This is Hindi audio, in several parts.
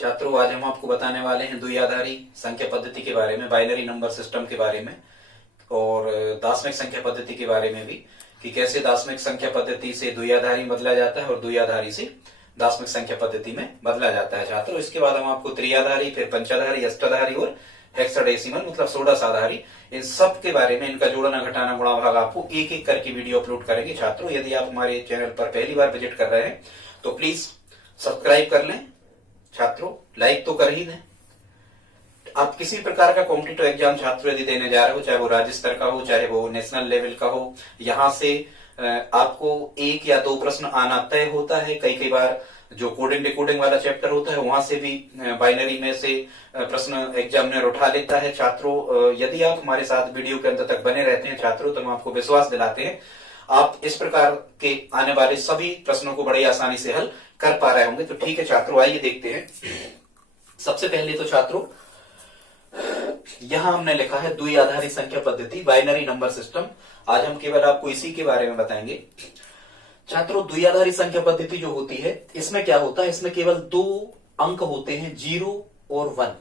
छात्रों, आज हम आपको बताने वाले हैं द्विआधारी संख्या पद्धति के बारे में, बाइनरी नंबर सिस्टम के बारे में और दार्शनिक संख्या पद्धति के बारे में भी, कि कैसे दार्शनिक संख्या पद्धति से द्विआधारी बदला जाता है और द्विआधारी से दार्शनिक संख्या पद्धति में बदला जाता है। छात्रों, इसके बाद हम आपको त्रिआधारी, फिर पंचाधारी, अष्टाधारी और हेक्साडेसिमल मतलब 16 आधारी, इन सब के बारे में, इनका जोड़ना, घटाना, गुणा भाग आपको एक एक करके वीडियो अपलोड करेंगे। छात्रों, यदि आप हमारे चैनल पर पहली बार विजिट कर रहे हैं तो प्लीज सब्सक्राइब कर लें। छात्रों, लाइक तो कर ही दें। आप किसी प्रकार का कॉम्पिटिटिव एग्जाम छात्रों यदि देने जा रहे हो, चाहे वो राज्य स्तर का हो, चाहे वो नेशनल लेवल का हो, यहाँ से आपको एक या दो प्रश्न आना तय होता है। कई बार जो कोडिंग डिकोडिंग वाला चैप्टर होता है वहां से भी बाइनरी में से प्रश्न एग्जामिनर उठा लेता है। छात्रों, यदि आप हमारे साथ वीडियो के अंत तक बने रहते हैं छात्रों, तो हम आपको विश्वास दिलाते हैं आप इस प्रकार के आने वाले सभी प्रश्नों को बड़ी आसानी से हल कर पा रहे होंगे। तो ठीक है छात्रों, आइए देखते हैं। सबसे पहले तो छात्रों, यहां हमने लिखा है द्विआधारी संख्या पद्धति, बाइनरी नंबर सिस्टम। आज हम केवल आपको इसी के बारे में बताएंगे। छात्रों, द्विआधारी संख्या पद्धति जो होती है, इसमें क्या होता है, इसमें केवल दो अंक होते हैं, 0 और 1।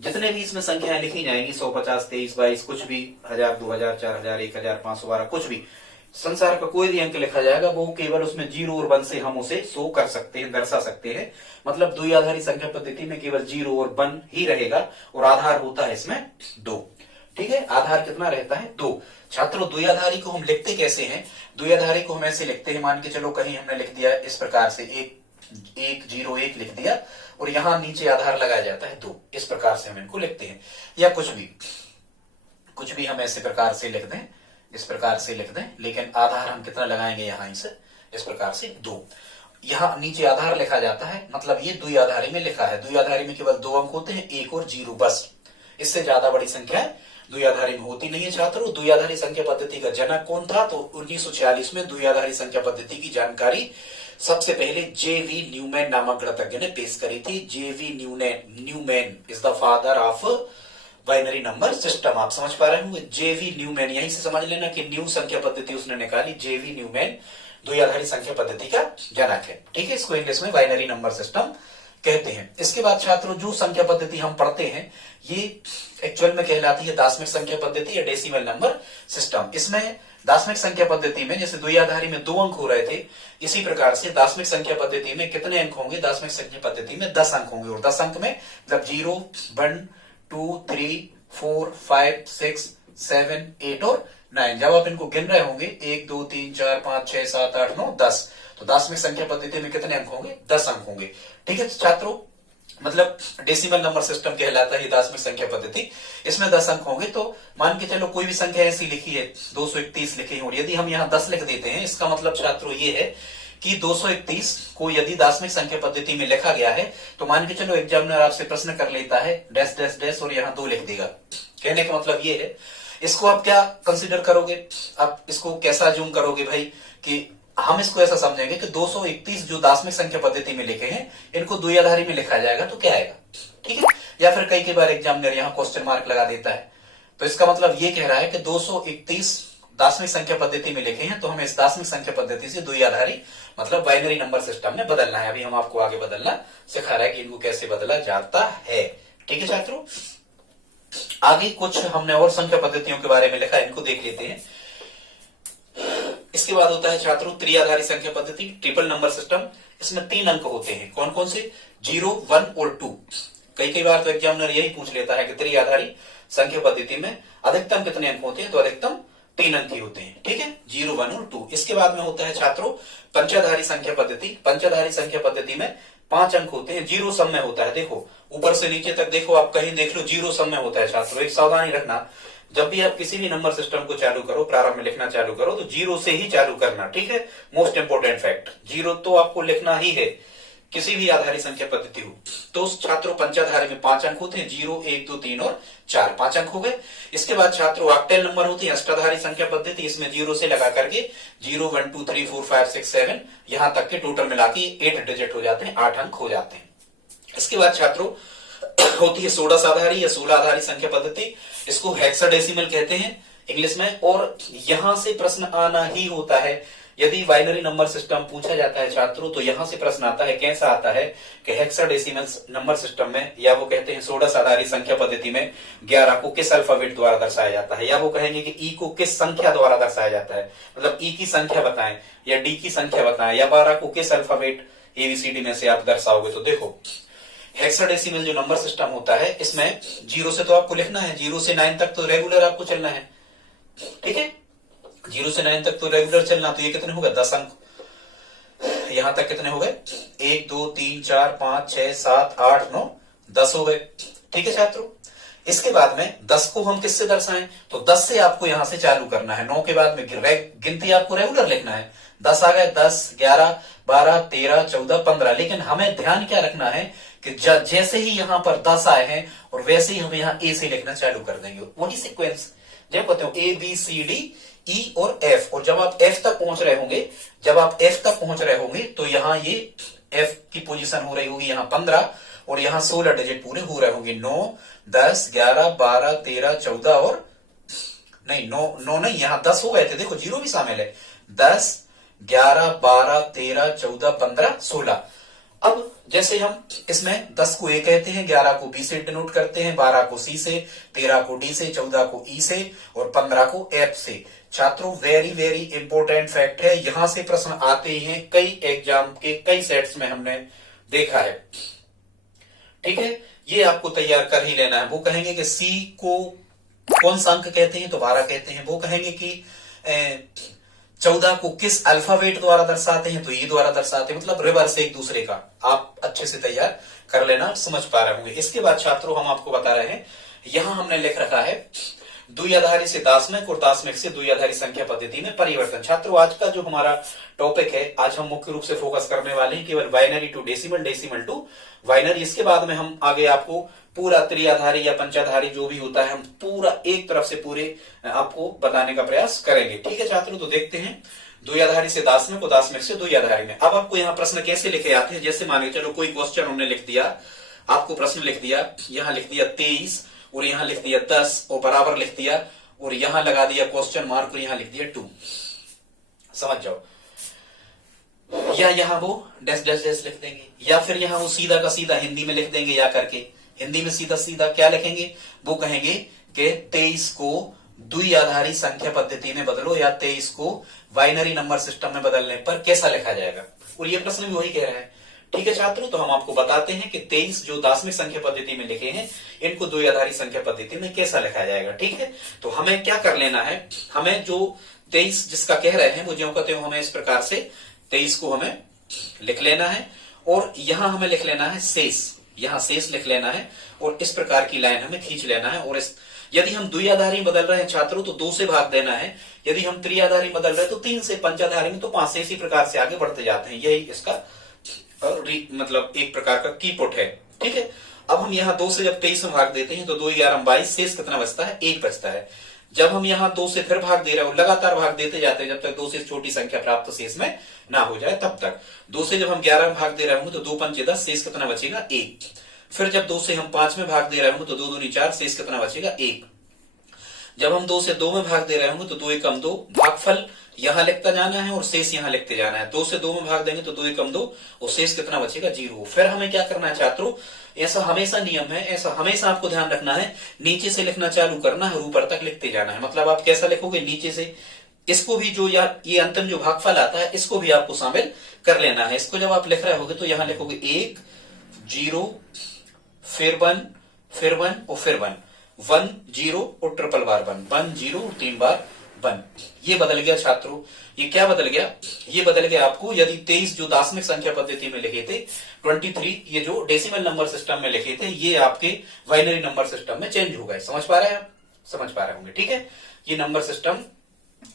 जितने भी इसमें संख्याएं लिखी जाएंगी, 150, 23, 22, कुछ भी, 1000, 2000, 4000, 1000, 512, कुछ भी, संसार का कोई भी अंक लिखा जाएगा, वो केवल उसमें 0 और 1 से हम उसे शो कर सकते हैं, दर्शा सकते हैं। मतलब द्विआधारी संख्या पद्धति में केवल 0 और 1 ही रहेगा और आधार होता है इसमें 2। ठीक है, आधार कितना रहता है? 2। छात्रों, द्विआधारी को हम लिखते कैसे हैं? द्विआधारी को हम ऐसे लिखते हैं, मान के चलो कहीं हमने लिख दिया इस प्रकार से 101 लिख दिया और यहां नीचे आधार लगाया जाता है 2। इस प्रकार से हम इनको लिखते हैं। या कुछ भी हम ऐसे प्रकार से लिख दें, इस प्रकार से लिख दें, लेकिन आधार हम कितना लगाएंगे यहां इस प्रकार से 2। यहाँ नीचे आधार लिखा जाता है, मतलब ये द्विआधारी में लिखा है। द्विआधारी में केवल 2 अंक होते हैं, 1 और 0 बस। इससे ज्यादा बड़ी संख्या द्विआधारी में होती नहीं है। छात्रों, द्विआधारी संख्या पद्धति का जनक कौन था? तो 1946 में द्विआधारी संख्या पद्धति की जानकारी सबसे पहले जेवी न्यूमैन नामक गणितज्ञ ने पेश करी थी। J V Neumann is the father of binary number system. आप समझ पा रहे होंगे, जेवी न्यूमैन, यहीं से समझ लेना कि न्यू संख्या पद्धति उसने निकाली। जेवी न्यूमैन द्विआधारी संख्या पद्धति का जनक है। ठीक है, इसको इंग्लिश में बाइनरी नंबर सिस्टम कहते हैं। इसके बाद छात्रों, जो संख्या पद्धति हम पढ़ते हैं, ये एक्चुअल में कहलाती है दार्शनिक संख्या पद्धति या डेसिमल नंबर सिस्टम। इसमें दार्शनिक संख्या पद्धति में जैसे द्विआधारी में 2 अंक हो रहे थे, इसी प्रकार से दार्शनिक संख्या पद्धति में कितने अंक होंगे? दार्शनिक संख्या पद्धति में 10 अंक होंगे। और 10 अंक में जब 0, 1, 2, 3, 4, 5, 6, 7, 8 और 9, जब आप इनको गिन रहे होंगे 1, 2, 3, 4, 5, 6, 7, 8, 9, 10, तो दार्शनिक संख्या पद्धति में कितने अंक होंगे? 10 अंक होंगे। ठीक है छात्रों, मतलब डेसिमल नंबर सिस्टम कहलाता है दार्शनिक संख्या पद्धति। इसमें 10 अंक होंगे। तो मान के चलो कोई भी संख्या ऐसी लिखी है, 231 लिखी है, और यदि हम यहाँ 10 लिख देते हैं, इसका मतलब छात्रों ये है कि 231 को यदि दार्शनिक संख्या पद्धति में लिखा गया है, तो मान के चलो एग्जामिनर आपसे प्रश्न कर लेता है डैश डैश डैश और यहाँ 2 लिख देगा। कहने का मतलब ये है, इसको आप क्या कंसिडर करोगे? आप इसको कैसा जूम करोगे भाई, कि हम इसको ऐसा समझेंगे कि 231 जो दार्शनिक संख्या पद्धति में लिखे हैं, इनको द्विआधारी में लिखा जाएगा तो क्या आएगा? ठीक है, या फिर कई बार एग्जामिनर यहाँ क्वेश्चन मार्क लगा देता है, तो इसका मतलब ये कह रहा है कि 231 दार्शनिक संख्या पद्धति में लिखे हैं, तो हमें इस दार्शनिक संख्या पद्धति से द्विआधारी मतलब बाइनरी नंबर सिस्टम में बदलना है। अभी हम आपको आगे बदलना सिखा रहे हैं कि इनको कैसे बदला जाता है। ठीक है छात्रों, आगे कुछ हमने और संख्या पद्धतियों के बारे में लिखा, इनको देख लेते हैं। इसके बाद होता है छात्रों त्रिआधारी संख्या पद्धति, ट्रिपल नंबर सिस्टम। इसमें 3 अंक होते हैं, कौन कौन से? 0, 1 और 2। कई बार तो एग्जामिनर यही पूछ लेता है कि त्रिआधारी संख्या पद्धति में अधिकतम कितने अंक होते हैं? तो अधिकतम 3 अंक ही होते हैं। ठीक है, 0, 1 और 2। इसके बाद में होता है छात्रों पंचाधारी संख्या पद्धति। पंचाधारी संख्या पद्धति में 5 अंक होते हैं, 0 सम में होता है। देखो ऊपर से नीचे तक देखो, आप कहीं देख लो 0 सम में होता है। छात्रों, एक सावधानी रखना, जब भी आप किसी भी नंबर सिस्टम को चालू करो, प्रारंभ में लिखना चालू करो, तो 0 से ही चालू करना। ठीक है, मोस्ट इंपोर्टेंट फैक्ट, 0 तो आपको लिखना ही है, किसी भी आधारी संख्या पद्धति हो। तो छात्रों पंचाधारी में 5 अंक होते हैं, 0, 1, 2, 3 और 4, 5 अंक हो गए। इसके बाद छात्रों ऑक्टल नंबर होती है अष्टाधारी संख्या पद्धति। इसमें 0 से लगा करके 0, 1, 2, 3, 4, 5, 6, 7 यहां तक के टोटल मिला के 8 डिजिट हो जाते हैं, 8 अंक हो जाते हैं। इसके बाद छात्रों होती है 16 आधारी या 16 आधारी संख्या पद्धति। इसको हेक्साडेसिमल कहते हैं इंग्लिश में, और यहां से प्रश्न आना ही होता है यदि बाइनरी नंबर सिस्टम पूछा जाता है छात्रों, तो यहां से प्रश्न आता है, कैसा आता है कि हेक्साडेसिमल नंबर सिस्टम में, या वो कहते हैं षोडश आधारित संख्या पद्धति में 11 को किस अल्फाबेट द्वारा दर्शाया जाता है, या वो कहेंगे कि ई को किस संख्या द्वारा दर्शाया जाता है, मतलब ई की संख्या बताएं या डी की संख्या बताएं, या 12 को किस अल्फाबेट एबीसीडी में से आप दर्शाओगे। तो देखो हेक्साडेसिमल जो नंबर सिस्टम होता है, इसमें 0 से तो आपको लिखना है, 0 से 9 तक तो रेगुलर आपको चलना है, ठीक है, 0 से 9 तक तो रेगुलर चलना। तो ये कितने हो गए, 10 अंक। यहां तक कितने हो गए, 1 2 3 4 5 6 7 8 9 10 हो गए, ठीक है छात्रों। इसके बाद में 10 को हम किससे दर्शाएं, तो 10 से आपको यहां से चालू करना है, 9 के बाद में गिनती आपको रेगुलर लिखना है। 10 आ गए, 10 11 12 13 14 15। लेकिन हमें ध्यान क्या रखना है कि जैसे ही यहां पर 10 आए हैं और वैसे ही हम यहाँ ए से लिखना चालू कर देंगे, वही सिक्वेंस जब कहते हो A B C D E और एफ। और जब आप एफ तक पहुंच रहे होंगे, जब आप एफ तक पहुंच रहे होंगे तो यहाँ ये एफ की पोजीशन हो रही होगी यहाँ 15, और यहाँ 16 डिजिट पूरे हो रहे होंगे, 9 10 11 12 13 14 और नहीं 9 नहीं, यहाँ 10 हो गए थे, देखो 0 भी शामिल है, 10 11 12 13 14 15 16। अब जैसे हम इसमें 10 को ए कहते हैं, 11 को बी से डिनोट करते हैं, 12 को सी से, 13 को डी से, 14 को ई से और 15 को एफ से। छात्रों वेरी वेरी इंपॉर्टेंट फैक्ट है, यहां से प्रश्न आते ही हैं, कई एग्जाम के कई सेट्स में हमने देखा है, ठीक है। ये आपको तैयार कर ही लेना है। वो कहेंगे कि सी को कौन सा अंक कहते हैं, तो 12 कहते हैं। वो कहेंगे कि 14 को किस अल्फाबेट द्वारा दर्शाते हैं, तो ई द्वारा दर्शाते हैं, मतलब रिवर्स एक दूसरे का। आप अच्छे से तैयार कर लेना, समझ पा रहे होंगे। इसके बाद छात्रों हम आपको बता रहे हैं, यहां हमने लिख रखा है द्विआधारी से दार्शनिक और दार्शनिक से द्विआधारी संख्या पद्धति में परिवर्तन। छात्रों आज का जो हमारा टॉपिक है, आज हम मुख्य रूप से फोकस करने वाले हैं केवल binary to decimal, decimal to binary. इसके बाद में हम आगे आपको पूरा त्रिआधारी या पंचाधारी जो भी होता है, हम पूरा एक तरफ से पूरे आपको बताने का प्रयास करेंगे, ठीक है छात्रों। तो देखते हैं द्विआधारी से दार्शनिक और दार्शनिक से द्विआधारी में। अब आपको यहाँ प्रश्न कैसे लिखे आते हैं, जैसे मान के चलो कोई क्वेश्चन हमने लिख दिया, आपको प्रश्न लिख दिया, यहाँ लिख दिया 23 और यहाँ लिख दिया 10 और बराबर लिख दिया, और यहां लगा दिया क्वेश्चन मार्क और यहां लिख दिया 2, समझ जाओ। या यहां वो डैश डैश डैश लिख देंगे, या फिर यहां वो सीधा का सीधा हिंदी में लिख देंगे, या करके हिंदी में सीधा सीधा क्या लिखेंगे, वो कहेंगे कि 23 को द्विआधारी संख्या पद्धति में बदलो, या 23 को बाइनरी नंबर सिस्टम में बदलने पर कैसा लिखा जाएगा। और ये प्रश्न भी वही कह रहा है, ठीक है छात्रों। तो हम आपको बताते हैं कि 23 जो दार्शनिक संख्या पद्धति में लिखे हैं, इनको द्विआधारी संख्या पद्धति में कैसा लिखा जाएगा, ठीक है। तो हमें क्या कर लेना है, हमें जो 23 जिसका कह रहे हैं वो जो कहते हो, हमें इस प्रकार से 23 को हमें लिख लेना है, और यहां हमें लिख लेना है शेष, यहां शेष लिख लेना है, और इस प्रकार की लाइन हमें खींच लेना है। और इस यदि हम द्विआधारी बदल रहे हैं छात्रों, तो 2 से भाग देना है। यदि हम त्रिआधारी बदल रहे हैं तो 3 से, पंचाधारी में तो 5 से, इसी प्रकार से आगे बढ़ते जाते हैं। यही इसका मतलब एक प्रकार का कीपुट है, ठीक है। अब हम यहाँ 2 से जब 23 में भाग देते हैं तो 2 11 22, शेष कितना बचता है, 1 बचता है। जब हम यहाँ 2 से फिर भाग दे रहे हो, लगातार भाग देते जाते हैं जब तक 2 से छोटी संख्या प्राप्त शेष में ना हो जाए तब तक। 2 से जब हम 11 में भाग दे रहे होंगे तो 2 पंचे 10, शेष कितना बचेगा, 1। फिर जब 2 से हम 5 में भाग दे रहे होंगे तो 2 दूनी 4, शेष कितना बचेगा, 1। जब हम 2 से 2 में भाग दे रहे होंगे तो 2 एकम 2, भागफल यहां लिखता जाना है और शेष यहां लिखते जाना है। 2 से 2 में भाग देंगे तो 2 एकम 2 और शेष कितना बचेगा, 0। फिर हमें क्या करना है छात्रों, ऐसा हमेशा नियम है, ऐसा हमेशा आपको ध्यान रखना है, नीचे से लिखना चालू करना है और ऊपर तक लिखते जाना है। मतलब आप कैसा लिखोगे, नीचे से इसको भी जो या ये अंतिम जो भागफल आता है इसको भी आपको शामिल कर लेना है। इसको जब आप लिख रहे होगे तो यहां लिखोगे 1 0 फिर 1 फिर 1 और फिर 1 1 0 और ट्रिपल बार 1 1 0 और 3 बार 1। ये बदल गया छात्रों, ये क्या बदल गया, ये बदल गया आपको। यदि 23 जो दार्शनिक संख्या पद्धति में लिखे थे, 23 ये जो डेसिमल नंबर सिस्टम में लिखे थे, ये आपके बाइनरी नंबर सिस्टम में चेंज हो गए। समझ पा रहे हैं, समझ पा रहे होंगे, ठीक है। ये नंबर सिस्टम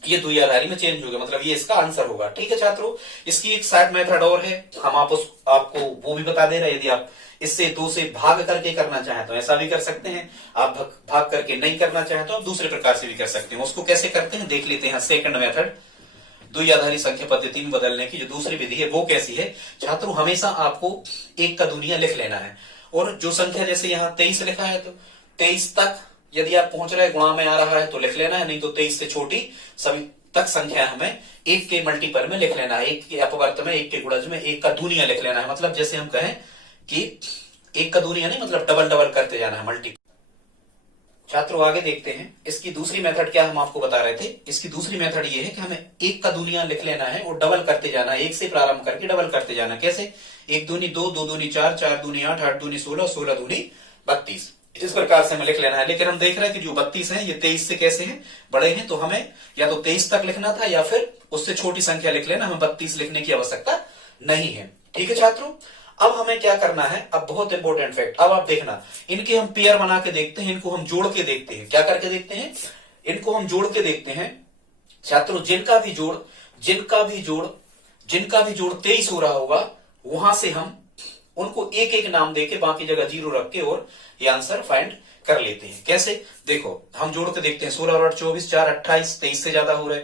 ये द्विआधारी में चेंज हो गया, मतलब ये इसका आंसर होगा, ठीक है छात्रों। इसकी एक साइड मेथड और है, हम आपको वो भी बता दे रहे हैं। यदि आप इससे 2 से भाग करके करना चाहें तो ऐसा भी कर सकते हैं, आप भाग करके नहीं करना चाहें तो आप दूसरे प्रकार से भी कर सकते हैं। उसको कैसे करते हैं देख लेते हैं। सेकंड मेथड, द्विआधारी संख्या पद्धति में बदलने की जो दूसरी विधि है वो कैसी है छात्रों, हमेशा आपको 1 का दुनिया लिख लेना है, और जो संख्या जैसे यहाँ 23 लिखा है तो 23 तक यदि आप पहुंच रहे गुणा में आ रहा है तो लिख लेना है, नहीं तो 23 से छोटी सभी तक संख्या हमें एक के मल्टीपल में लिख लेना है, एक के अपवर्त में, एक के गुणज में, एक का दूनिया लिख लेना है। मतलब जैसे हम कहें कि एक का दूनिया नहीं, मतलब डबल डबल करते जाना है, मल्टीपल। छात्रों आगे देखते हैं इसकी दूसरी मेथड क्या हम आपको बता रहे थे। इसकी दूसरी मेथड ये है कि हमें एक का दूनिया लिख लेना है और डबल करते जाना है, एक से प्रारंभ करके डबल करते जाना। कैसे? एक दूनी दो, दो दूनी चार, चार दूनी आठ, आठ दूनी 16, 16 दूनी 32। इस प्रकार से हमें लिख लेना है। लेकिन हम देख रहे हैं कि जो 32 है ये 23 से कैसे हैं, बड़े हैं, तो हमें या तो 23 तक लिखना था या फिर उससे छोटी संख्या लिख लेना, हमें 32 लिखने की आवश्यकता नहीं है। ठीक है छात्रों, अब हमें क्या करना है, अब बहुत इंपॉर्टेंट फैक्ट, अब आप देखना, इनके हम पेयर बना के देखते हैं, इनको हम जोड़ के देखते हैं। क्या करके देखते हैं? इनको हम जोड़ के देखते हैं छात्रों। जिनका भी जोड़ 23 हो रहा होगा, वहां से हम उनको एक एक नाम देके बाकी जगह 0 रख के और ये आंसर फाइंड कर लेते हैं। कैसे? देखो हम जोड़ के देखते हैं। 16 और 8 24, 4 28, 23 से ज्यादा हो रहे,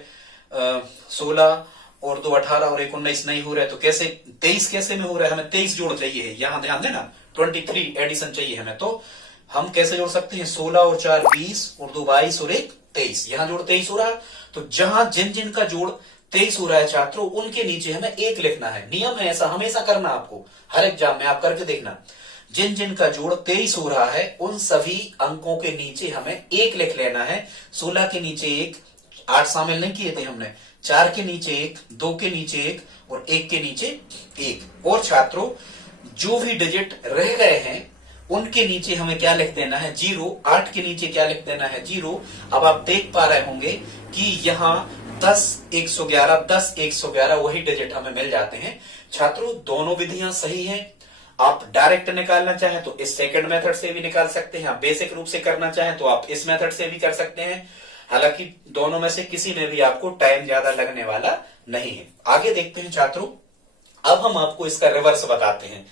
16 और 2 18 और 1 19 नहीं हो रहा है, तो कैसे 23 कैसे में हो रहा है? हमें 23 जोड़ चाहिए है, यहां ध्यान देना, 23 एडिशन चाहिए हमें। तो हम कैसे जोड़ सकते हैं? 16 और 4 20 और 2 22 और 1 23, यहां जोड़ 23 हो रहा है। तो जहां जिन जिन का जोड़ 23 हो रहा है छात्रों, उनके नीचे हमें 1 लिखना है। नियम है ऐसा, हमेशा करना आपको, हर एग्जाम में आप करके देखना। जिन जिन का जोड़ 23 हो रहा है, उन सभी अंकों के नीचे हमें 1 लिख लेना है। 16 के नीचे 1, 8 शामिल नहीं किए थे हमने, 4 के नीचे 1, 2 के नीचे 1 और 1 के नीचे 1। और छात्रों जो भी डिजिट रह गए हैं उनके नीचे हमें क्या लिख देना है? 0। 8 के नीचे क्या लिख देना है? 0। अब आप देख पा रहे होंगे कि यहां 10 111, 10 111 वही डिजिट हमें मिल जाते हैं। छात्रों दोनों विधियां सही हैं। आप डायरेक्ट निकालना चाहें तो इस सेकंड मेथड से भी निकाल सकते हैं, आप बेसिक रूप से करना चाहें तो आप इस मेथड से भी कर सकते हैं। हालांकि दोनों में से किसी में भी आपको टाइम ज्यादा लगने वाला नहीं है। आगे देखते हैं छात्रों, अब हम आपको इसका रिवर्स बताते हैं।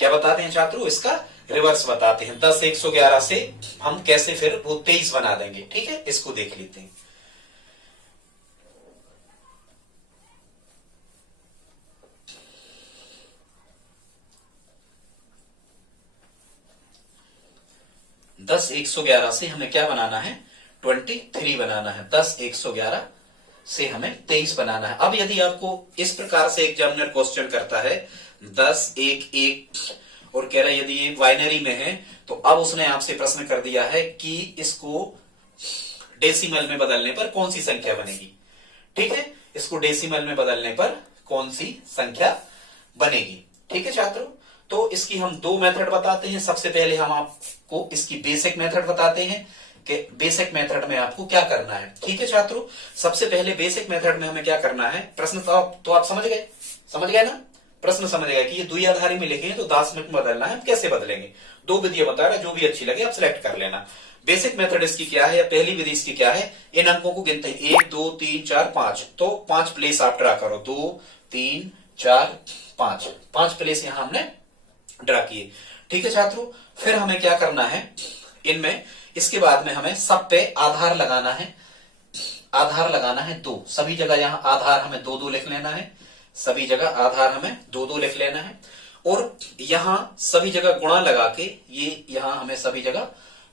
क्या बताते हैं छात्रों? इसका रिवर्स बताते हैं। 10 111 से हम कैसे फिर वो 23 बना देंगे। ठीक है, इसको देख लेते हैं। दस 111 से हमें क्या बनाना है? 23 बनाना है। 10 111 से हमें 23 बनाना है। अब यदि आपको इस प्रकार से एग्जामिनर क्वेश्चन करता है 10 1 1 और कह रहा है यदि ये बाइनरी में है, तो अब उसने आपसे प्रश्न कर दिया है कि इसको डेसिमल में बदलने पर कौन सी संख्या बनेगी। ठीक है, इसको डेसिमल में बदलने पर कौन सी संख्या बनेगी। ठीक है छात्रों, तो इसकी हम 2 मेथड बताते हैं। सबसे पहले हम आपको इसकी बेसिक मेथड बताते हैं कि बेसिक मेथड में आपको क्या करना है। ठीक है छात्रों, सबसे पहले बेसिक मेथड में हमें क्या करना है, प्रश्न तो आप समझ गए ना, प्रश्न समझ गए कि ये द्विआधारी में लिखे हैं तो दार्शनिक में बदलना है। कैसे बदलेंगे? 2 विधियां बता रहे, जो भी अच्छी लगे आप सिलेक्ट कर लेना। बेसिक मेथड इसकी क्या है, या पहली विधि इसकी क्या है, इन अंकों को गिनते हैं 1 2 3 4 5, तो 5 प्लेस आप ड्रा करो, 2 3 4 5, 5 प्लेस यहां हमने ड्रा किए। ठीक है छात्रों, फिर हमें क्या करना है इनमें, इसके बाद में हमें सब पे आधार लगाना है। आधार लगाना है 2, सभी जगह यहां आधार हमें 2 2 लिख लेना है। सभी जगह आधार हमें 2 2 लिख लेना है। और यहां सभी जगह गुणा लगा के, ये यहां हमें सभी जगह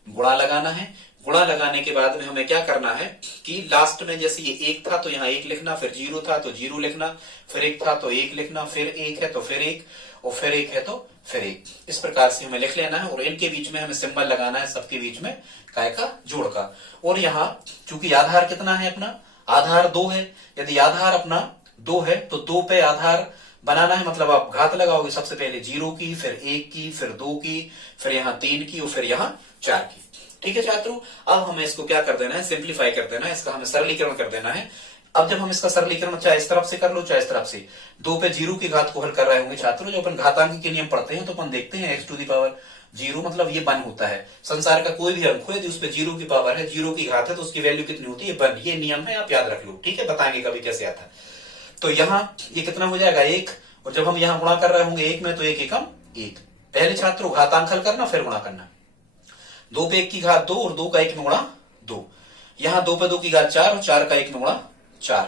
गुणा लगाना है। गुणा लगाने के बाद में हमें क्या करना है कि लास्ट में जैसे ये 1 था तो यहाँ 1 लिखना, फिर 0 था तो 0 लिखना, फिर 1 था तो 1 लिखना, फिर 1 है तो फिर 1, और फिर 1 है तो फिर 1। इस प्रकार से हमें लिख लेना है। और इनके बीच में हमें सिंबल लगाना है, सबके बीच में काय का, जोड़ का। और यहाँ चूंकि आधार कितना है अपना, आधार 2 है। यदि आधार अपना 2 है तो 2 पे आधार बनाना है, मतलब आप घात लगाओगे, सबसे पहले 0 की, फिर 1 की, फिर 2 की, फिर यहाँ 3 की और फिर यहाँ 4 की। ठीक है छात्रों, अब हमें इसको क्या कर देना है, सिंप्लीफाई कर देना है, इसका हमें सरलीकरण कर देना है। अब जब हम इसका सरलीकरण चाहे इस तरफ से कर लो चाहे इस तरफ से, 2 पे 0 की घात को हल कर रहे होंगे छात्रों, जो अपन घातांक के नियम पढ़ते हैं तो अपन देखते हैं x टू दी पावर 0 मतलब ये 1 होता है। संसार का कोई भी अंक हो यदि उस पे 0 की पावर है, 0 की घात है, तो उसकी वैल्यू कितनी होती है, 1। ये नियम है, आप याद रख लो। ठीक है, बताएंगे कभी कैसे आता है। तो यहाँ ये कितना हो जाएगा, 1। और जब हम यहाँ गुणा कर रहे होंगे 1 में, तो 1 एकम 1। पहले छात्रों घातांक हल करना, फिर गुणा करना। 2 पे 1 की घात 2 और 2 का 1 में गुणा 2। यहाँ 2 पे 2 की घात 4 और 4 का 1 में गुणा 4।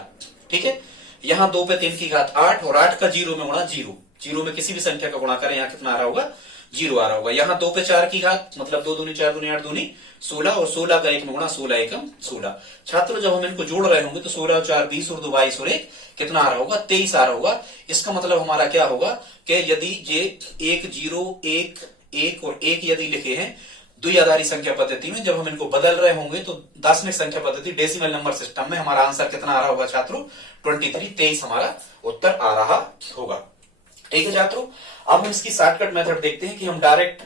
ठीक है, यहाँ 2 पे 3 की घात 8 और 8 का 0 में गुणा 0। 0 में किसी भी संख्या का गुणा करें, यहाँ कितना आ रहा होगा, जीरो आ रहा होगा। यहाँ 2 पे 4 की घात मतलब 2 दूनी 4 दूनी 8 दूनी 16 और 16 का 1 में गुणा 16 एकम 16। छात्रों जब हम इनको जोड़ रहे होंगे तो 16 और 4 20 और 2 22 और 1 कितना आ रहा होगा 23 आ रहा होगा। इसका मतलब हमारा क्या होगा कि यदि ये 1 0 1 1 और 1 यदि लिखे हैं द्विआधारी संख्या पद्धति में, जब हम इनको बदल रहे होंगे तो दशमिक संख्या पद्धति डेसिमल नंबर सिस्टम में हमारा आंसर कितना आ रहा होगा छात्रों 23 23 हमारा उत्तर आ रहा होगा। ठीक है छात्रों, अब हम इसकी शॉर्टकट मेथड देखते हैं कि हम डायरेक्ट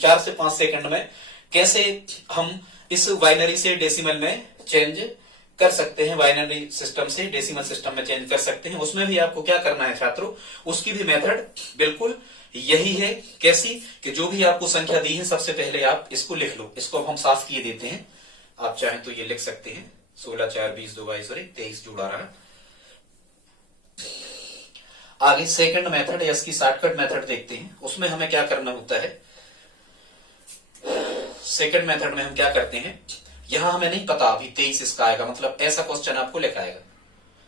4 से 5 सेकंड में कैसे हम इस बाइनरी से डेसिमल में चेंज कर सकते हैं, बाइनरी सिस्टम से डेसिमल सिस्टम में चेंज कर सकते हैं। उसमें भी आपको क्या करना है छात्रों, उसकी भी मेथड बिल्कुल यही है। कैसी कि जो भी आपको संख्या दी है सबसे पहले आप इसको लिख लो। इसको अब हम साफ किए देते हैं, आप चाहें तो ये लिख सकते हैं 16 4 20 2 22 और 1 23 जुड़ा रहा। आगे सेकंड मेथड या इसकी शॉर्टकट मेथड देखते हैं। उसमें हमें क्या करना होता है, सेकंड मेथड में हम क्या करते हैं, यहां हमें नहीं पता अभी 23 इसका आएगा, मतलब ऐसा क्वेश्चन आपको लिखाएगा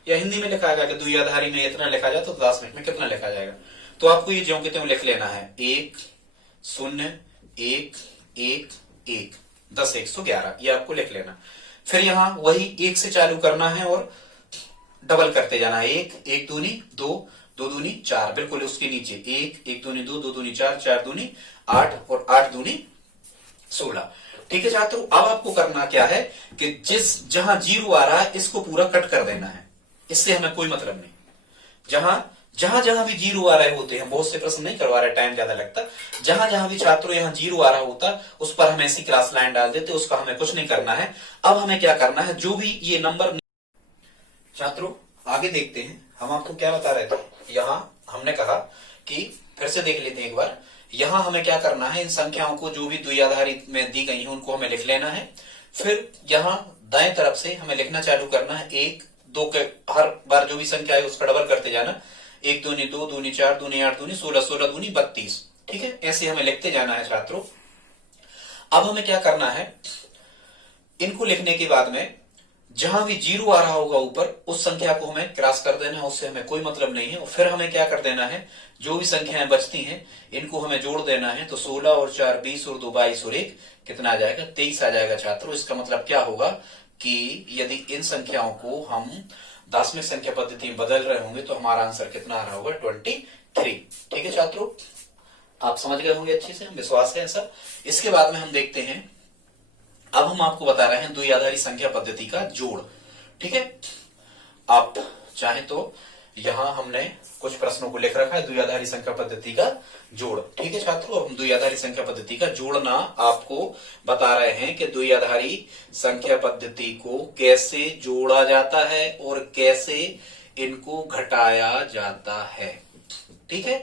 या हिंदी में लिखाएगा कि द्विआधारी में इतना लिखा जाए तो 10 मिनट में कितना लिखा जाएगा। तो आपको ये ज्यों के त्यों लिख लेना है 1 0 1 1 1 10 111 ये आपको लिख लेना। फिर यहां वही 1 से चालू करना है और डबल करते जाना है 1 1 दूनी 2 2 दूनी 4 बिल्कुल उसके नीचे 1 1 दूनी 2 2 दूनी 4 4 दूनी 8 और 8 दूनी 16। ठीक है छात्रों, अब आपको करना क्या है कि जहां जीरो आ रहा है इसको पूरा कट कर देना है, इससे हमें कोई मतलब नहीं। जहां जहां भी जीरो आ रहे होते हैं, बहुत से प्रश्न नहीं करवा रहे, टाइम ज्यादा लगता, जहां जहां भी छात्रों यहाँ जीरो आ रहा होता उस पर हम ऐसी क्रॉस लाइन डाल देते, उसका हमें कुछ नहीं करना है। अब हमें क्या करना है, जो भी ये नंबर छात्रों आगे देखते हैं। हम आपको क्या बता रहे थे, यहां हमने कहा कि फिर से देख लेते हैं एक बार। यहां हमें क्या करना है, इन संख्याओं को जो भी द्विआधारी में दी गई है उनको हमें लिख लेना है। फिर यहां दाएं तरफ से हमें लिखना चालू करना है 1 2 के हर बार जो भी संख्या है उसका डबल करते जाना, 1 दूनी 2 दूनी 4 दूनी 8 दूनी 16 16 दूनी 32। ठीक है, ऐसे हमें लिखते जाना है छात्रों। अब हमें क्या करना है, इनको लिखने के बाद में जहां भी जीरो आ रहा होगा ऊपर उस संख्या को हमें क्रॉस कर देना है, उससे हमें कोई मतलब नहीं है। और फिर हमें क्या कर देना है, जो भी संख्याएं बचती हैं इनको हमें जोड़ देना है। तो 16 और 4 20 और 2 22 और 1 कितना आ जाएगा 23 आ जाएगा छात्रों। इसका मतलब क्या होगा कि यदि इन संख्याओं को हम दशमिक संख्या पद्धति में बदल रहे होंगे तो हमारा आंसर कितना आ रहा होगा 23। ठीक है छात्रों, आप समझ गए होंगे अच्छे से, विश्वास है ऐसा। इसके बाद में हम देखते हैं, अब हम आपको बता रहे हैं द्विआधारी संख्या पद्धति का जोड़। ठीक है, आप चाहें तो यहां हमने कुछ प्रश्नों को लिख रखा है द्विआधारी संख्या पद्धति का जोड़। ठीक है छात्रों, हम द्विआधारी संख्या पद्धति का जोड़ना आपको बता रहे हैं कि द्विआधारी संख्या पद्धति को कैसे जोड़ा जाता है और कैसे इनको घटाया जाता है। ठीक है,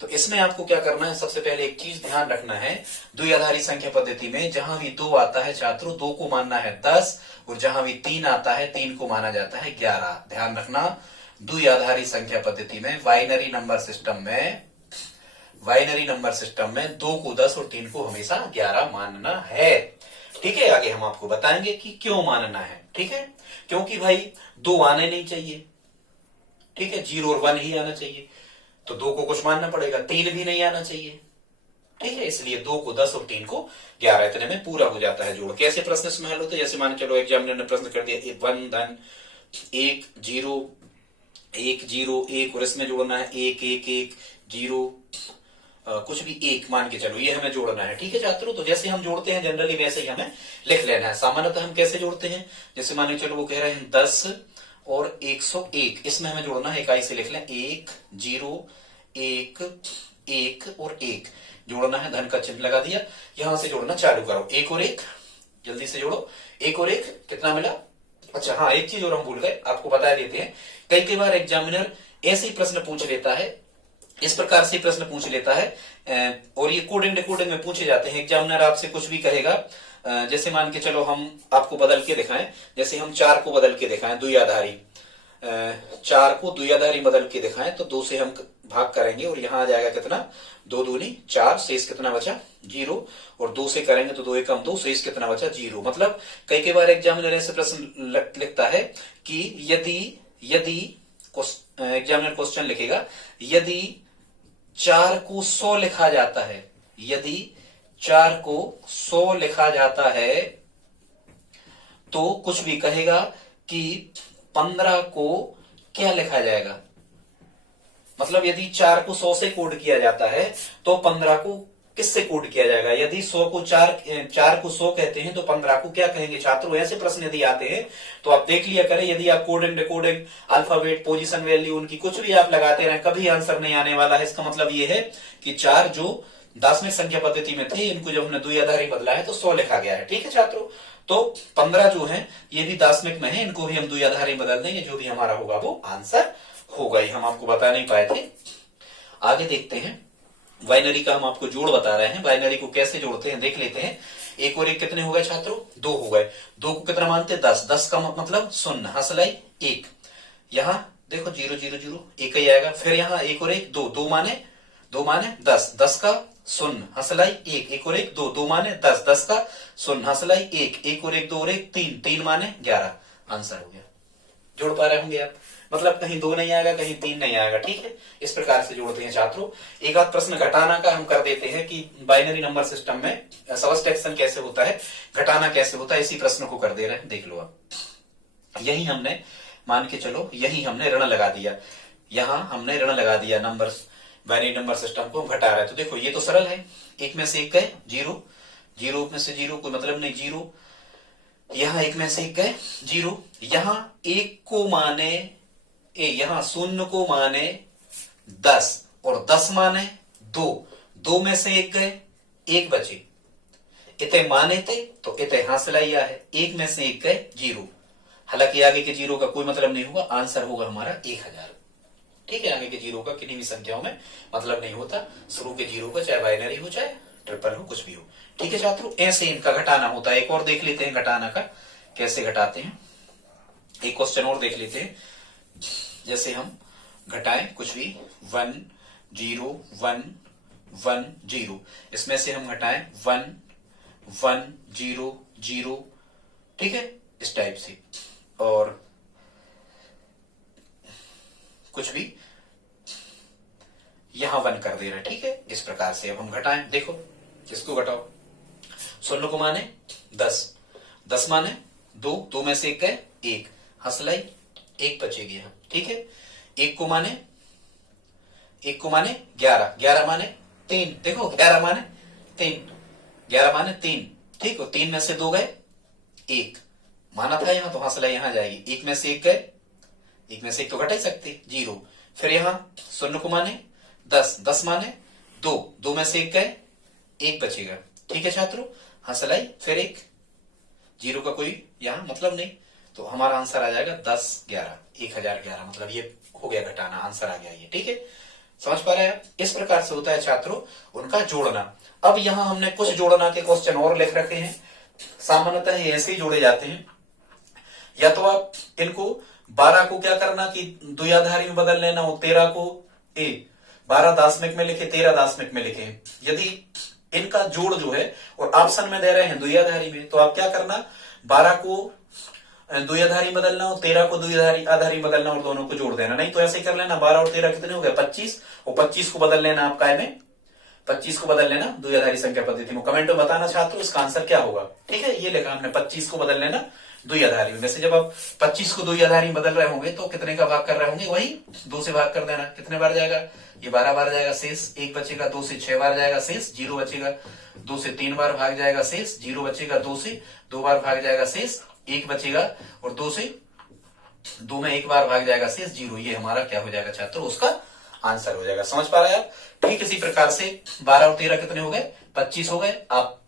तो इसमें आपको क्या करना है, सबसे पहले एक चीज ध्यान रखना है, द्विआधारी संख्या पद्धति में जहां भी 2 आता है छात्रों 2 को मानना है 10 और जहां भी 3 आता है 3 को माना जाता है 11। ध्यान रखना, द्विआधारी संख्या पद्धति में बाइनरी नंबर सिस्टम में 2 को 10 और 3 को हमेशा 11 मानना है। ठीक है, आगे हम आपको बताएंगे कि क्यों मानना है। ठीक है, क्योंकि भाई 2 आने नहीं चाहिए, ठीक है, 0 और 1 ही आना चाहिए, तो 2 को कुछ मानना पड़ेगा, 3 भी नहीं आना चाहिए। ठीक है, इसलिए 2 को 10 और 3 को 11 इतने में पूरा हो जाता है जोड़। कैसे प्रश्न इसमें हल होते हैं, जैसे मान चलो एग्जामिनर ने प्रश्न कर दिया 1 धन 1 0 1 0 1 और इसमें जोड़ना है 1 1 1 0 कुछ भी 1 मान के चलो, ये हमें जोड़ना है। ठीक है छात्रों, तो जैसे हम जोड़ते हैं जनरली वैसे ही हमें लिख लेना है। सामान्यतः हम कैसे जोड़ते हैं, जैसे मान के चलो वो कह रहे हैं 10 और 101, इसमें हमें जोड़ना है इकाई से लिख लें 1 0 1 1 और 1 जोड़ना है, धन का चिन्ह लगा दिया, यहां से जोड़ना चालू करो। 1 और 1 जल्दी से जोड़ो, 1 और 1 कितना मिला। अच्छा हाँ, एक चीज और हम भूल गए, आपको बता देते हैं। कई बार एग्जामिनर ऐसे ही प्रश्न पूछ लेता है, इस प्रकार से प्रश्न पूछ लेता है और ये कोडिंग डिकोडिंग में पूछे जाते हैं। एग्जामिनर आपसे कुछ भी कहेगा, जैसे मान के चलो हम आपको बदल के दिखाएं, जैसे हम 4 को बदल के दिखाएं द्विआधारी, 4 को द्विआधारी बदल के दिखाएं तो 2 से हम भाग करेंगे और यहां आ जाएगा कितना 2 दूनी 4, शेष कितना बचा 0 और 2 से करेंगे तो 2 एकम 2, शेष कितना बचा 0। मतलब कई बार एग्जामिनर ऐसे प्रश्न लिखता है कि यदि एग्जामिनर क्वेश्चन लिखेगा यदि 4 को 100 लिखा जाता है यदि 4 को 100 लिखा जाता है तो कुछ भी कहेगा कि 15 को क्या लिखा जाएगा। मतलब यदि 4 को 100 से कोड किया जाता है तो 15 को किससे कोड किया जाएगा। यदि 100 को 4 को 100 कहते हैं तो 15 को क्या कहेंगे छात्रों। ऐसे प्रश्न यदि आते हैं तो आप देख लिया करें। यदि आप coding decoding alphabet position value उनकी कुछ भी आप लगाते रहे, कभी आंसर नहीं आने वाला है। इसका मतलब ये है कि 4 जो दार्शनिक संख्या पद्धति में थे, इनको जब हमने द्विआधारी बदला है तो 100 लिखा गया है। ठीक है छात्रों, तो 15 जो है ये भी दार्शनिक में है, इनको भी हम द्विआधारी बदल देंगे, जो भी हमारा होगा वो आंसर होगा ही। हम आपको बता नहीं पाए थे। आगे देखते हैं, बाइनरी का हम आपको जोड़ बता रहे हैं। बाइनरी को कैसे जोड़ते हैं देख लेते हैं। एक और एक कितने हो गए छात्रों, 2 हो गए। 2 को कितना मानते हैं, 10। 10 का मतलब 0 हसलाई 1। यहां देखो 0 0 0 एक ही आएगा। फिर यहाँ एक और एक 2, 2 माने 10। 10 का 0 हसलाई 1, एक और एक 2, 2 माने 10। 10 का 0 हसलाई 1, एक और एक 2 और एक 3, 3 माने 11। आंसर हो गया। जोड़ पा रहे होंगे आप। मतलब कहीं 2 नहीं आएगा, कहीं 3 नहीं आएगा। ठीक है, इस प्रकार से जोड़ते हैं छात्रों। एक आध प्रश्न घटाना का हम कर देते हैं कि बाइनरी नंबर सिस्टम में सबट्रैक्शन कैसे होता है, घटाना कैसे होता है, इसी प्रश्न को कर दे रहे हैं। देख लो आप। यही हमने मान के चलो, यही हमने ऋण लगा दिया, यहां हमने ऋण लगा दिया नंबर, बाइनरी नंबर सिस्टम को हम घटा रहे हैं। तो देखो ये तो सरल है। एक में से एक गए 0, 0 में से 0 कोई मतलब नहीं 0। यहां एक में से एक गए 0। यहां 1 को माने यहां 0 को माने 10 और 10 माने 2। 2 में से एक गए, 1 बचे। इते माने थे तो इते हासिलाइया है। 1 में से एक गए 0। हालांकि आगे के 0 का कोई मतलब नहीं होगा, आंसर होगा हमारा 1000। ठीक है, आगे के 0 का किन्हीं भी संख्याओं में मतलब नहीं होता। शुरू के 0 का चाहे बाइनरी हो चाहे ट्रिपल हो, कुछ भी हो। ठीक है छात्रों, ऐसे इनका घटाना होता है। एक और देख लेते हैं घटाना का कैसे घटाते हैं। एक क्वेश्चन और देख लेते हैं। जैसे हम घटाएं कुछ भी 1 0 1 1 0, इसमें से हम घटाएं 1 1 0 0। ठीक है, इस टाइप से। और कुछ भी यहां 1 कर दे रहे। ठीक है, इस प्रकार से अब हम घटाएं। देखो इसको घटाओ। 0 को माने 10, 10 माने 2, 2 में से एक गए 1, हसलाई 1 बचेगी हम। ठीक है, 1 को माने 11, 11 माने 3। देखो 11 माने 3, 11 माने 3। ठीक हो, 3 में से 2 गए 1, माना था यहां तो हसलाई यहां जाएगी। 1 में से एक गए, 1 में से एक तो घटा ही सकते 0। फिर यहां 0 को माने 10, 10 माने 2, 2 में से एक गए 1 बचेगा। ठीक है छात्रों, हसलाई फिर 1, 0 का कोई यहां मतलब नहीं, तो हमारा आंसर आ जाएगा 10 11, 1011। मतलब ये हो गया घटाना, आंसर आ गया ये। ठीक है, समझ पा रहे हैं। इस प्रकार से होता है छात्रों उनका जोड़ना। अब यहां हमने कुछ जोड़ना के क्वेश्चन और लिख रखे हैं। सामान्यतः ये ऐसे ही जोड़े जाते हैं। या तो आप इनको 12 को क्या करना कि द्विआधारी में बदल लेना हो। 13 को 12 दार्शनिक में लिखे, 13 दार्शनिक में लिखे। यदि इनका जोड़ जो है और ऑप्शन में दे रहे हैं द्विआधारी में, तो आप क्या करना, 12 को द्विआधारी बदलना हो, 13 को द्विआधारी बदलना और दोनों को जोड़ देना। नहीं तो ऐसे कर लेना, 12 और 13 कितने हो गए 25, और 25 को बदल लेना आप काय में, 25 को बदल लेना द्विआधारी संख्या पद्धति में। कमेंट में बताना छात्रों इसका आंसर क्या होगा। ठीक है, ये लिखा हमने 25 को बदल लेना द्विआधारी में। वैसे जब आप 25 को द्विआधारी बदल रहे होंगे तो कितने का भाग कर रहे होंगे, वही 2 से भाग कर देना। कितने बार जाएगा, ये 12 बार जाएगा, शेष 1 बचेगा। 2 से 6 बार जाएगा, शेष 0 बचेगा। 2 से 3 बार भाग जाएगा, शेष 0 बचेगा। 2 से 2 बार भाग जाएगा, शेष 1 बचेगा। और 2 से 2 में 1 बार भाग जाएगा, शेष 0। ये हमारा क्या हो जाएगा छात्रों, उसका आंसर हो जाएगा। समझ पा रहे हैं आप। ठीक इसी प्रकार से 12 और 13 कितने हो गए, 25 हो गए। आप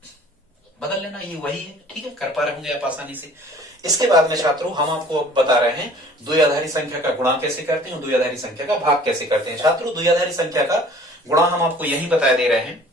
बदल लेना, ये वही है। ठीक है, कर पा रहे होंगे आप आसानी से। इसके बाद में छात्रों हम आपको बता रहे हैं द्विआधारी संख्या का गुणा कैसे करते हैं, द्विआधारी संख्या का भाग कैसे करते हैं। छात्रों द्विआधारी संख्या का गुणा हम आपको यही बता दे रहे हैं।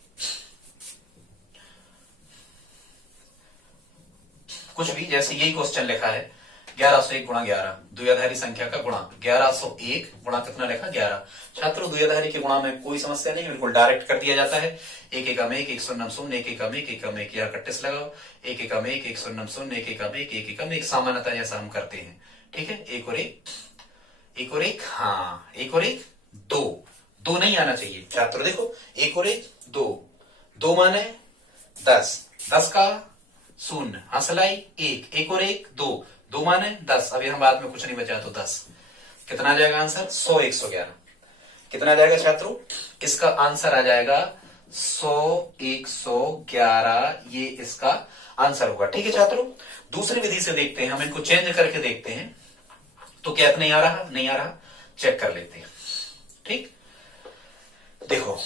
कुछ भी जैसे यही क्वेश्चन लिखा है 1101 गुणा 11, द्विआधारी संख्या का गुणा 1101 गुणा कितना लिखा 11। छात्रों द्विआधारी के गुणा में कोई समस्या नहीं, बिल्कुल डायरेक्ट कर दिया जाता है। 1 एकम 1 1 शून्य शून्य 1 एकम 1 एकम 1, यहाँ कट्टिस लगाओ। 1 एकम 1 1 शून्य शून्य 1 एकम 1 1 एकम 1, सामान्यतः जैसा हम करते हैं। ठीक है, 1 और 1, हाँ 1 और 1 2, 2 नहीं आना चाहिए छात्रों। देखो 1 और 1 2, 2 माने 10, 10 का 0, हंसलाई 1, 1 और 1 2, 2 माने 10, अब यहां बाद में कुछ नहीं बचा तो 10, कितना आ जाएगा आंसर 100 111। कितना आ जाएगा छात्रों, इसका आंसर आ जाएगा 100 111, ये इसका आंसर होगा। ठीक है छात्रों, दूसरी विधि से देखते हैं, हम इनको चेंज करके देखते हैं तो क्या नहीं आ रहा, नहीं आ रहा, चेक कर लेते हैं। ठीक, देखो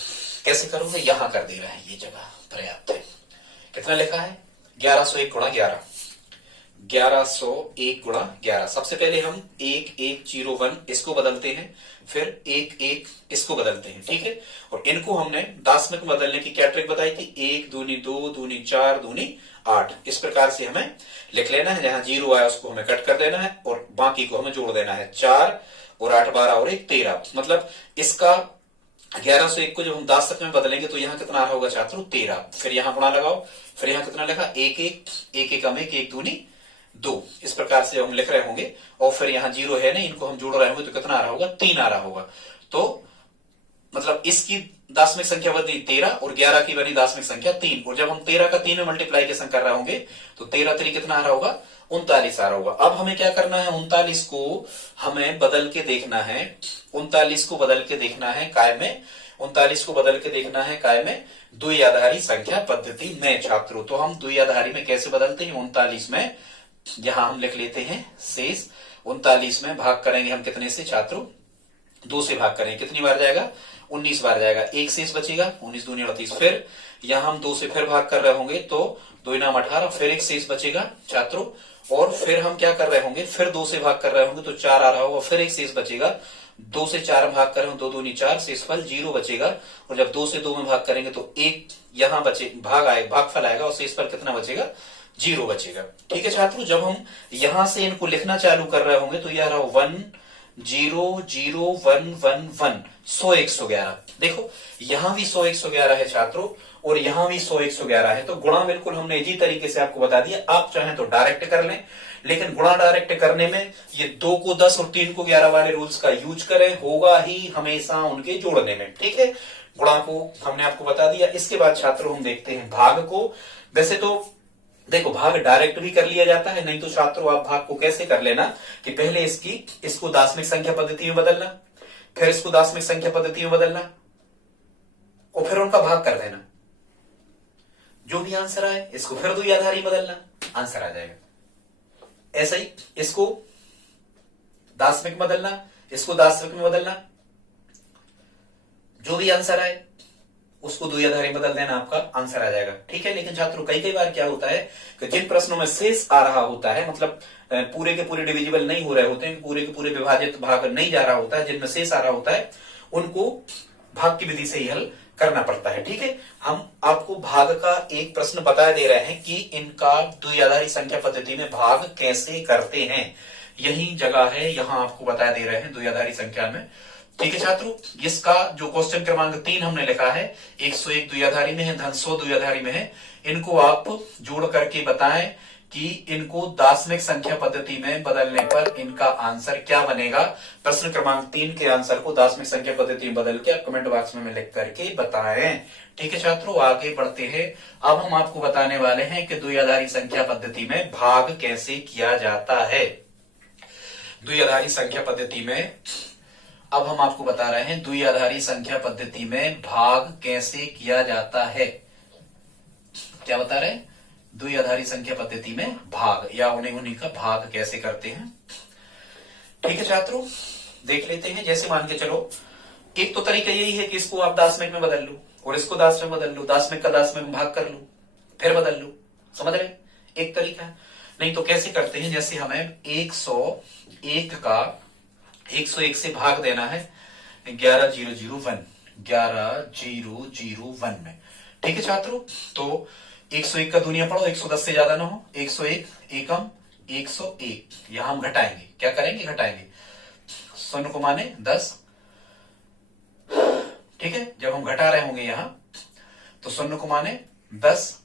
कैसे करोगे, यहां कर दे रहा है, ये जगह पर्याप्त है। कितना लिखा है 1101 गुणा 11, 1101 गुणा 11। सबसे पहले हम 1101 इसको बदलते हैं, फिर 11 इसको बदलते हैं। ठीक है, और इनको हमने दशमिक में बदलने की क्या ट्रिक बताई थी, 1 दूनी 2 दूनी 4 दूनी 8, इस प्रकार से हमें लिख लेना है। जहां 0 आया उसको हमें कट कर देना है और बाकी को हमें जोड़ देना है, 4 और 8 12 और 1 13। मतलब इसका 1101 को जब हम दशक में बदलेंगे तो यहाँ कितना आ रहा होगा छात्रों 13, फिर यहाँ गुणा लगाओ, फिर यहाँ कितना लिखा 1 1 1 1 1 दूनी 2, इस प्रकार से हम लिख रहे होंगे। और फिर यहाँ 0 है नहीं, इनको हम जोड़ रहे होंगे तो कितना आ रहा होगा 3 आ रहा होगा। तो मतलब इसकी दशमिक संख्या बनी 13 और 11 की बनी दशमिक संख्या 3, और जब हम 13 का 3 में मल्टीप्लाइकेशन कर रहे होंगे तो 13 3 कितना आ रहा होगा 39 आ रहा होगा। अब हमें क्या करना है, 39 को हमें बदल के देखना है, 39 को बदल के देखना है काय में, 39 को बदल के देखना है काय में, द्विआधारी संख्या पद्धति में छात्रों। तो हम द्विआधारी में कैसे बदलते हैं, 39 में यहां हम लिख लेते हैं शेष, 39 में भाग करेंगे हम कितने से छात्रों, 2 से भाग करेंगे, कितनी बार जाएगा 19 बार जाएगा, एक शेष बचेगा 19 दूनी 38। फिर यहां हम 2 से फिर भाग कर रहे होंगे तो 2 नाम 18, फिर एक शेष बचेगा छात्रों, और फिर हम क्या कर रहे होंगे, फिर 2 से भाग कर रहे होंगे तो 4 आ रहा होगा, फिर एक शेष बचेगा, 2 से 4 में भाग कर रहे हो 2 दूनी 4, शेषफल 0 बचेगा। और जब 2 से 2 में भाग करेंगे तो एक यहां बचे भागफल आएगा और शेषफल कितना बचेगा 0 बचेगा। ठीक है छात्रों, जब हम यहां से इनको लिखना चालू कर रहे होंगे तो यह रहा 1 0 0 1 1 1, 100 111। देखो यहां भी 100 111 है छात्रों, और यहां भी 100 111 है। तो गुणा बिल्कुल हमने इसी तरीके से आपको बता दिया, आप चाहें तो डायरेक्ट कर लें, लेकिन गुणा डायरेक्ट करने में ये 2 को 10 और 3 को 11 वाले रूल्स का यूज करें, होगा ही हमेशा उनके जोड़ने में। ठीक है, गुणा को हमने आपको बता दिया। इसके बाद छात्रों हम देखते हैं भाग को। वैसे तो देखो भाग डायरेक्ट भी कर लिया जाता है, नहीं तो छात्रों आप भाग को कैसे कर लेना कि पहले इसको दशमिक संख्या पद्धति में बदलना, फिर इसको दशमिक संख्या पद्धति में बदलना और फिर उनका भाग कर देना, जो भी आंसर आए इसको फिर द्विआधारी बदलना, आंसर आ जाएगा। ऐसा ही इसको दशमिक बदलना, इसको दशमिक में बदलना, जो भी आंसर आए उसको द्विआधारी बदल देना, आपका आंसर आ जाएगा। ठीक है, लेकिन छात्रों कई बार क्या होता है कि जिन प्रश्नों में शेष आ रहा होता है, मतलब पूरे के पूरे डिविजिबल नहीं हो रहे होते हैं, पूरे के पूरे विभाजित भाग नहीं जा रहा होता है, जिनमें शेष आ रहा होता है उनको भाग की विधि से ही हल करना पड़ता है। ठीक है, हम आपको भाग का एक प्रश्न बता दे रहे हैं कि इनका द्विआधारी संख्या पद्धति में भाग कैसे करते हैं, यही जगह है, यहां आपको बता दे रहे हैं द्विआधारी संख्या में। ठीक है छात्रों, इसका जो क्वेश्चन क्रमांक 3 हमने लिखा है, 101 द्विआधारी में है, धन 100 द्विआधारी में है, इनको आप जोड़ करके बताएं कि इनको दशमिक संख्या पद्धति में बदलने पर इनका आंसर क्या बनेगा। प्रश्न क्रमांक 3 के आंसर को दशमिक संख्या पद्धति में बदल के कमेंट बॉक्स में लिख करके बताएं। ठीक है छात्रों, आगे बढ़ते हैं। अब हम आपको बताने वाले हैं कि द्विआधारी संख्या पद्धति में भाग कैसे किया जाता है। द्विआधारी संख्या पद्धति में अब हम आपको बता रहे हैं द्विआधारी संख्या पद्धति में भाग कैसे किया जाता है। क्या बता रहे हैं, द्विआधारी संख्या पद्धति में भाग या उन्हीं का भाग कैसे करते हैं। ठीक है छात्रों, देख लेते हैं। जैसे मान के चलो, एक तो तरीका यही है कि इसको आप दशमिक में बदल लो और इसको दशमिक में बदल लो, दशमिक का दशमिक में भाग कर लो फिर बदल लो, समझ रहे, एक तरीका है। नहीं तो कैसे करते हैं, जैसे हमें 101 का 101 से भाग देना है 11001 में। ठीक है छात्रों, तो 101 का दुनिया पढ़ो, 110 से ज्यादा ना हो, 101 एकम 101, यहां हम घटाएंगे, क्या करेंगे घटाएंगे, शून्य को माने 10। ठीक है, जब हम घटा रहे होंगे यहां तो शून्य को माने 10,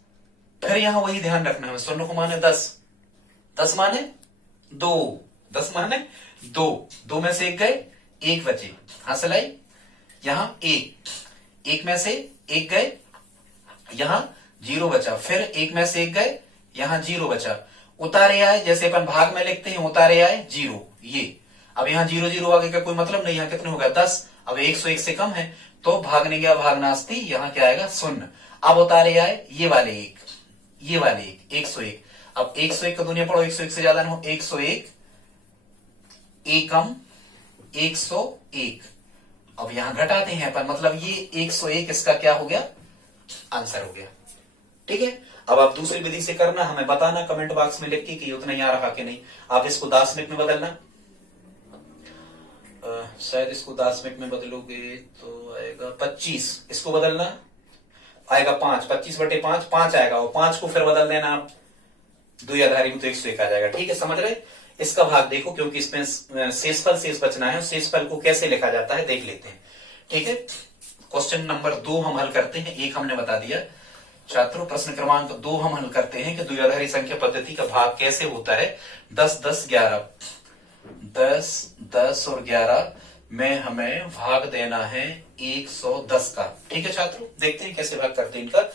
फिर यहां वही ध्यान रखना है, शून्य को माने 10, 10 माने 2, 10 माने 2, 2 में से 1 गए, 1 बचे, हासिलाई यहां 1 में से 1 गए, यहां 0 बचा, फिर 1 में से 1 गए, यहां 0 बचा, उतारे आए, जैसे अपन भाग में लिखते हैं उतारे आए 0, ये अब यहाँ 0 0 आगे का कोई मतलब नहीं, यहाँ कितने हो गया 10, अब 101 से कम है तो भागने गया भाग नास्ती, यहाँ क्या आएगा 0। अब उतारे आए ये वाले 1, ये वाले 1, 101, अब 101 का दुनिया पढ़ो, 101 से ज्यादा ना हो, 101 एकम 101, अब यहां घटाते हैं अपन, मतलब ये 101 इसका क्या हो गया, आंसर हो गया। ठीक है, अब आप दूसरी विधि से करना, हमें बताना कमेंट बॉक्स में लिख के कि उतना यहाँ रखा कि नहीं। आप इसको दाशमिक में बदलना, शायद इसको दाशमिक में बदलोगे तो आएगा 25, इसको बदलना आएगा 5, 25/5, 5 आएगा, और 5 को फिर बदल देना आप द्विआधारी में तो 101 आ जाएगा। ठीक है, समझ रहे। इसका भाग देखो, क्योंकि इसमें शेषफल शेष बचना है, शेषफल को कैसे लिखा जाता है देख लेते हैं। ठीक है, क्वेश्चन नंबर 2 हम हल करते हैं, 1 हमने बता दिया छात्रों। प्रश्न क्रमांक 2 हम हल करते हैं कि द्विआधारी संख्या पद्धति का भाग कैसे होता है। 10 10 11, 10 10 और 11 में हमें भाग देना है 110 का। ठीक है छात्रों, देखते हैं कैसे भाग करते हैं इनका।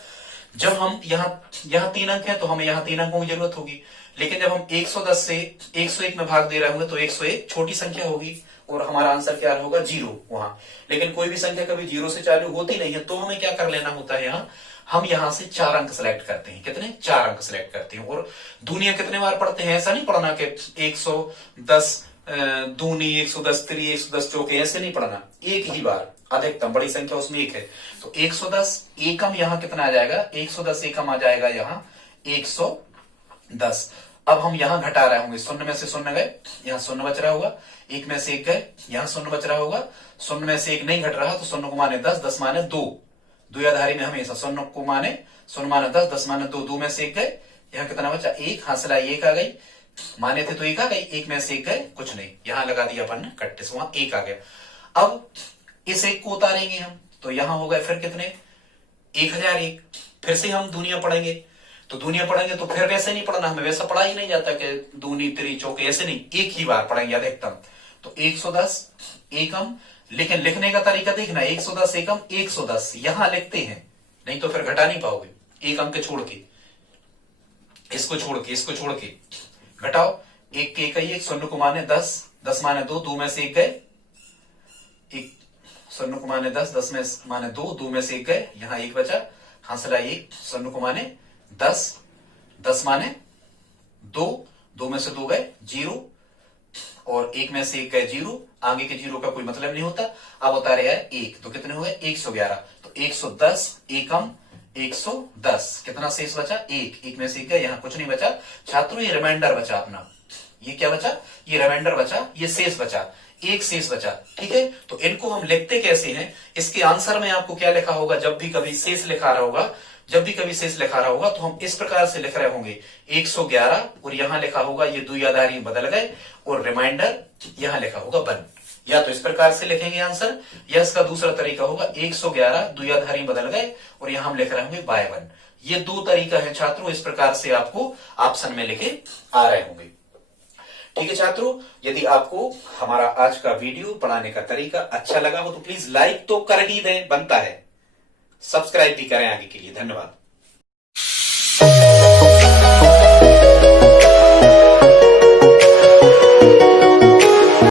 जब हम यहाँ 3 अंक है तो हमें यहाँ 3 अंकों की जरूरत होगी, लेकिन जब हम 110 से 101 में भाग दे रहे होंगे तो 101 छोटी संख्या होगी और हमारा आंसर क्या होगा 0 वहां। लेकिन कोई भी संख्या कभी 0 से चालू होती नहीं है, तो हमें क्या कर लेना होता है, यहाँ हम यहाँ से 4 अंक सेलेक्ट करते हैं। कितने, 4 अंक सेलेक्ट करते हैं। और दूनिया कितने बार पढ़ते हैं, ऐसा नहीं पढ़ना कि 110 दूनी, 110 त्री, 110 चौके, ऐसे नहीं पढ़ना, एक ही बार, अधिकतम बड़ी संख्या उसमें 1 है। तो 110 एकम यहाँ कितना आ जाएगा, 110 एकम आ जाएगा यहाँ 110। अब हम यहाँ घटा रहे होंगे, 0 में से 0 गए, यहाँ 0 बच रहा होगा, 1 में से 1 गए, यहाँ 0 बच रहा होगा, 0 में से 1 नहीं घट रहा तो 0 को माने 10, 10 माने 2, द्विआधारी में हमेशा 0 को माने 0 माने 10, 10 माने 2, 2 में से 1 गए, यहाँ कितना बचा 1, हासिल 1 आ गई, माने थे तो 1 आ गई, 1 में से 1 गए, कुछ नहीं, यहां लगा दिया अपन ने कट्टे से, वहां 1 आ गया। अब इस 1 को उतारेंगे हम, तो यहां हो गए फिर कितने 1001। फिर से हम दूनिया पढ़ेंगे, तो दूनिया पढ़ेंगे तो फिर वैसे नहीं पढ़ना, हमें वैसा पढ़ा ही नहीं जाता कि दूनी त्री चौके, ऐसे नहीं, एक ही बार पढ़ेंगे अधिकतम। तो 110 एकम, लेकिन लिखने का तरीका देखना, 110 एकम 110 यहां लिखते हैं, नहीं तो फिर घटा नहीं पाओगे, एक अंक छोड़ के, इसको छोड़ के घटाओ, 1 के 1 0 को माने 10, 10 माने 2, 2 में से 1 गए, 0 को माने 10, 10 में माने 2, 2 में से 1 गए, यहाँ 1 बचा, हासिल 1, 0 को माने 10, 10 माने 2, 2 में से 2 गए 0, और 1 में से 1 गए 0, आगे के 0 का कोई मतलब नहीं होता। अब उतारे आए 1, तो कितने हुए 111, तो 110 एकम 110, कितना शेष बचा 1, 1 में से 1 गए, यहाँ कुछ नहीं बचा छात्रों, ये रिमाइंडर बचा अपना, ये क्या बचा, ये रिमाइंडर बचा, ये शेष बचा, एक शेष बचा। ठीक है, तो इनको हम लिखते कैसे हैं, इसके आंसर में आपको क्या लिखा होगा, जब भी कभी शेष लिखा रहा होगा, जब भी कभी शेष लिखा रहा होगा तो हम इस प्रकार से लिख रहे होंगे 111, और यहां लिखा होगा ये द्विआधारी बदल गए, और रिमाइंडर यहां लिखा होगा 1, या तो इस प्रकार से लिखेंगे आंसर, या इसका दूसरा तरीका होगा 111 द्विआधारी बदल गए और यहां हम लिख रहे होंगे बाय 1। ये 2 तरीका है छात्रों, इस प्रकार से आपको ऑप्शन में लिखे आ रहे होंगे। ठीक है छात्रों, यदि आपको हमारा आज का वीडियो पढ़ाने का तरीका अच्छा लगा हो तो प्लीज लाइक तो कर ही दें, बनता है, सब्सक्राइब भी करें आगे के लिए। धन्यवाद।